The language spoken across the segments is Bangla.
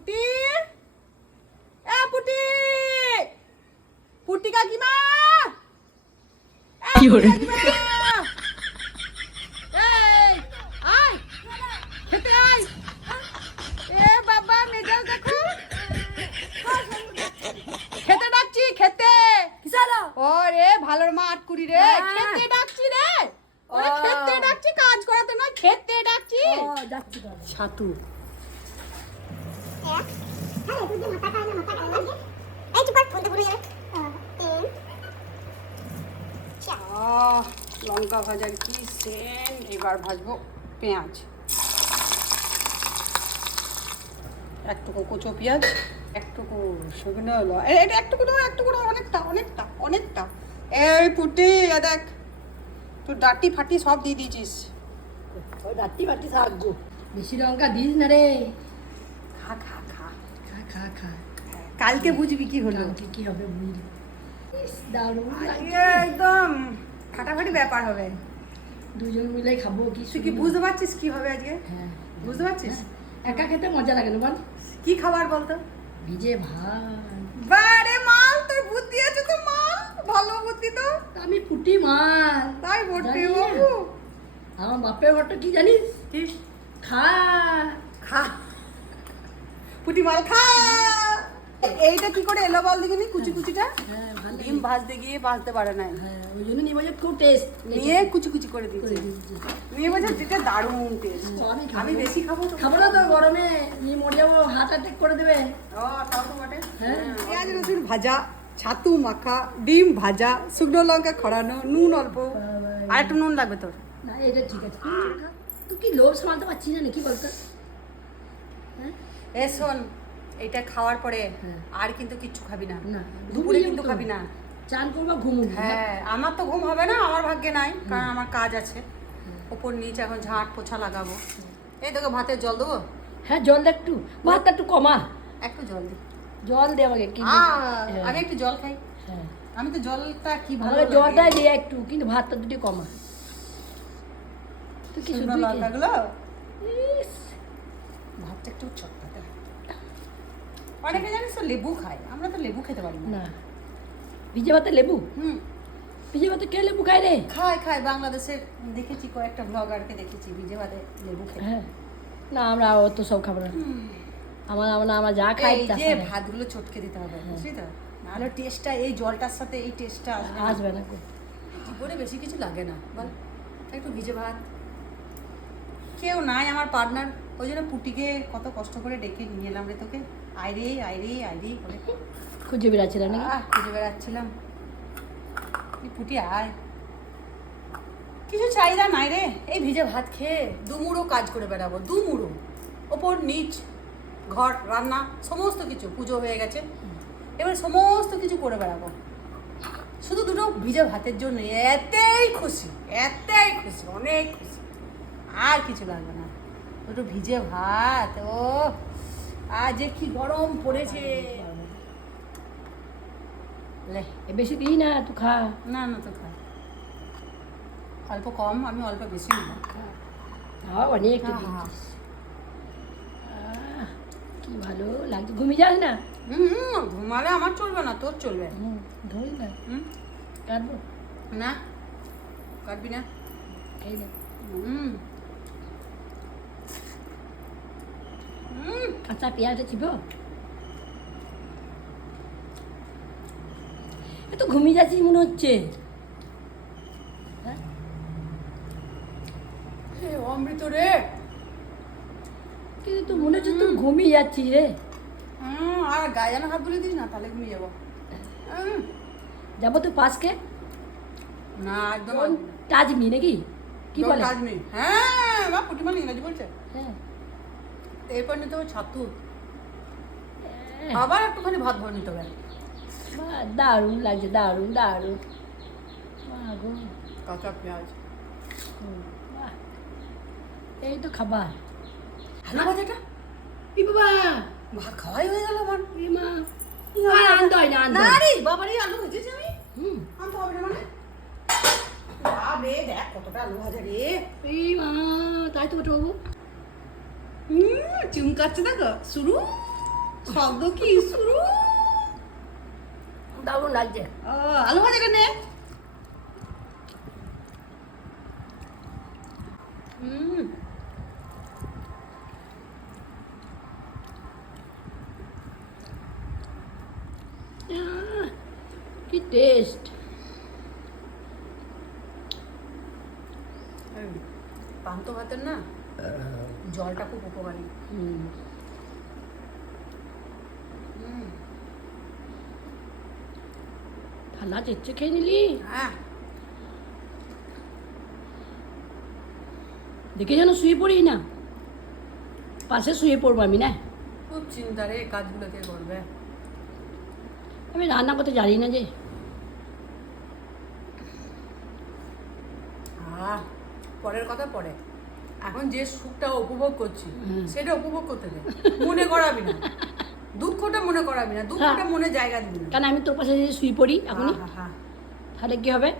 পুটি, পুটি, পুটি কাকিমা, কি করে? খেতে আয়। এ বাবা মেজাজ দেখো, খেতে ডাকছি খেতে। ওরে ভালোর মা আটকুড়ি রে, খেতে ডাকছি রে, ওরে খেতে ডাকছি, কাজ করাতে নয়, খেতে ডাকছি। ছাতু লঙ্কা ভাজার কি সেন্ট। এবার ভাজবো পেঁয়াজ, একটুকু কুচো পেঁয়াজ, একটুকু শুকনো এটা একটুকু দাও, একটুকু দাও, অনেকটা অনেকটা অনেকটা। এই পুটি দেখ, তুই ডাটি ফাটি সব দিয়ে দিয়েছিস। রাত্রি বাটি থাকবো, বেশি লঙ্কা দিস না রে। খা খা খা, খা খা খা, কালকে বুঝবি কি হলো। কালকে কি হবে বুঝলি। ইস, দারুণ লাগছে। একদম ফাটাফাটি ব্যাপার হবে। দুজন মিলে খাবো কি তুই কি বুঝতে পারছিস কি হবে আজকে? হ্যাঁ, বুঝতে পারছিস? একা খেতে মজা লাগে না বল। কি খাবার বলতো? ভিজে ভাত। বারে মাল, তোর বুদ্ধি আছে তো মাল, ভালো বুদ্ধি তো। আমি পুটি মাল। তাই বটে জানি না। বাবু। আমার বাপের ঘরটা কি জানিস? কি? খা খা, পুটি মাল খা। এইটা কি করে এলো বল দেখিনি, কুচি কুচিটা? হ্যাঁ, ভালো ডিম ভাজতে গিয়ে ভাজতে পারে নাই, হ্যাঁ, ওই জন্য নিয়ে বলছে খুব টেস্ট নিয়ে কুচি কুচি করে দিয়েছে। নিয়ে বলছে যেটা দারুণ টেস্ট। আমি খাবো। আমি বেশি খাবো তো। খাবো না তো, গরমে নিয়ে মরে যাবো, হার্ট অ্যাটাক করে দেবে। ও তাও তো বটে। হ্যাঁ। পেঁয়াজ রসুন ভাজা, ছাতু মাখা, ডিম ভাজা, শুকনো লঙ্কা খড়ানো, নুন অল্প, আর একটু নুন লাগবে তোর। না, এটা ঠিক আছে। তুই কি লোভ সামলাতে পারছিস না নাকি বলতো? হ্যাঁ, এ শোন, এটা খাওয়ার পরে হ্যাঁ। আর কিন্তু কিচ্ছু খাবি না, না, দুপুরে ঘুমিয়ে কিন্তু তো। খাবি না। চান করবো, ঘুমুবো। হ্যাঁ, আমার তো ঘুম হবে না, আমার ভাগ্যে নাই, কারণ আমার কাজ আছে। ওপর নিচ এখন ঝাঁট পোছা লাগাবো। এই তোকে ভাতের জল দেবো? হ্যাঁ, জল দে একটু, ভাতটা একটু কমা। একটু জল দি। জল দে আমাকে কি। আমি একটু জল খাই। হ্যাঁ, আমি তো জলটা কি ভালো আমাকে লাগে। জলটা দিয়ে একটু, কিন্তু ভাতটা দুটো কমা। তুই কি শুকনো শুধু লঙ্কাগুলো, ভাতটা একটু চটকাতে হয়। অনেকে জানিস তো লেবু খায়, আমরা তো লেবু খেতে পারি না। না, ভিজে ভাতে লেবু? হুম, ভিজে ভাতে কে লেবু খায় রে? খায় খায়, বাংলাদেশে দেখেছি, কয়েকটা ব্লগারকে দেখেছি ভিজে ভাতে লেবু খেতে। হ্যাঁ, না আমরা অত সব খাবো না। আমরা যা খাই এই তা যে ভাতগুলো চটকে দিতে হবে, বুঝলি তো? নাহলে টেস্টটা এই জলটার সাথে এই টেস্টটা আসবে না। আসবে না। জীবনে বেশি কিছু লাগে না বল, একটু ভিজে ভাত। কেউ নাই আমার পার্টনার, ওই জন্য পুটিকে কত কষ্ট করে ডেকে নিয়ে এলাম রে তোকে। আইরে আইরে আইরে করে খুঁজে বেড়াচ্ছিলাম নাকি? খুঁজে বেড়াচ্ছিলাম। তুই পুটি আয়, কিছু চাহিদা নাই রে, এই ভিজে ভাত খেয়ে দুমুড়ো কাজ করে বেড়াবো, দুমুড়ো, ওপর নিচ, ঘর রান্না সমস্ত কিছু। পুজো হয়ে গেছে, এবার সমস্ত কিছু করে বেড়াবো শুধু দুটো ভিজে ভাতের জন্য। এতেই খুশি, এতেই খুশি, অনেক খুশি, আর কিছু লাগবে না। দুটো ভিজে ভাত, ও আজ যে কি গরম পড়েছে। লে, এ বেশি দিই না, তুই খা। না না তো খা, অল্প কম, আমি অল্প বেশি নেব। খাও, অনেক একটু হ্যাঁ, হ্যাঁ। দিয়েছিস। কি ভালো লাগছে। ঘুমিয়ে যাস না? ঘুমালে আমার চলবে না, তোর চলবে। ধরি না, হুম, কাটবো না কাটবি না। এই না, কাঁচা পেঁয়াজটা চিব। এত ঘুমিয়ে যাচ্ছিস মনে হচ্ছে। হ্যাঁ, অমৃত রে। কিন্তু তোর মনে হচ্ছে তুই ঘুমিয়ে যাচ্ছিস রে। আর গায়ে যেন হাত তুলে দিস না, তাহলে ঘুমিয়ে যাবো। যাবো তো পাশকে না একদম টাজমি নাকি কি বলে? কাজমি। হ্যাঁ, বা পুটিমাল ইংরাজি বলছে। হ্যাঁ, এরপর নিতে হবে ছাতু, আবার একটুখানি ভাত ভরে নিতে হবে। বাহ, দারুণ লাগছে, দারুণ দারুণ। বাহ গো, কাঁচা পেঁয়াজ, বাহ, এই তো খাবার। আলু ভাজাটা, ই বাবা, ভাত খাওয়াই হয়ে গেল আমার। ই মা, আর আনতে হয় না, আনতে না হয়। রে বাবারে, আলু ভেজেছি আমি, হুম, আনতে হবে না মানে? বাবে দেখ কতটা আলু ভাজা রে। এই মা, তাই তো ওটা বাবু। চুমকাচ্ছে দেখো, শুরু শব্দ কি শুরু? দারুণ লাগছে। আলু ভাজাটা নে। হুম, কি টেস্ট। পান্ত ভাতের না জলটা খুব উপকারী। হুম। হুম, থালা চেচ্ছে খেয়ে নিলি। হ্যাঁ দেখে যেন শুয়ে পড়ি না, পাশে শুয়ে পড়বো আমি না। খুব চিন্তা রে, কাজগুলো কে করবে? আমি রান্না করতে জানি না যে। পরের কথা পরে, এখন যে সুখটা উপভোগ করছি হুম। সেটা উপভোগ করতে দে। মনে করাবি না দুঃখটা, মনে করাবি না দুঃখটা, মনে জায়গা দিবি না। কারণ আমি তোর পাশে যদি শুয়ে পড়ি এখনই, হ্যাঁ তাহলে কি হবে?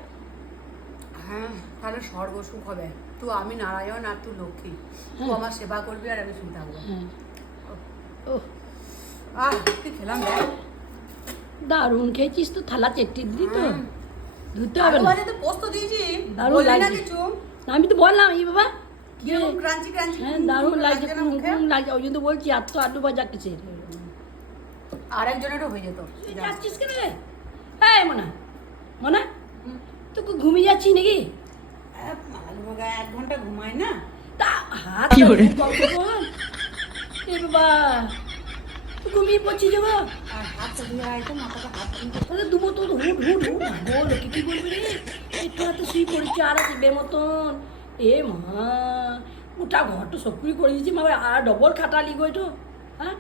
হ্যাঁ, তাহলে স্বর্গ সুখ হবে। তুই, আমি নারায়ণ আর তুই লক্ষ্মী। তুই হ্যাঁ। আমার সেবা করবি আর আমি শুনে থাকবো। হ্যাঁ। ও কি খেলাম দেখ। দারুণ খেয়েছিস তো, থালা চেটে দিলি তো, হুম। ধুতে হবে আলু না। ভাজাতে পোস্ত দিয়েছি, দারুণ বললি না লাগছে। কিছু? আমি তো বললাম এই বাবা কিরকম ক্রাঞ্চি ক্রাঞ্চি, হ্যাঁ দারুণ লাগছে, না মুখে? লাগছে, ওই জন্য তো বলছি আর তো আলু ভাজা কিসের। আরেকজনেরও হয়ে যেত। তুই যাচ্ছিস কেন রে? এই মনা, মনা তুই কি ঘুমিয়ে যাচ্ছিস নাকি? মালালুবাগা 1 ঘন্টা ঘুমায় না। তা হাত কি করে? এ বাবা তুই ঘুমিয়ে পড়ছিস যে গো? আর হাতটা ধুয়ে আইতো, মাথাটা হাত ধুয়ে। তাহলে দুবো তো হুট হুট হুট বল কি বলবি রে? একটু হাতে শুয়ে পড়েছি আর আছে মতন। এ মা গোটা ঘরটা সক্রিয় করে দিয়েছি, মা আর ডবল খাটালি গো, একটু হ্যাঁ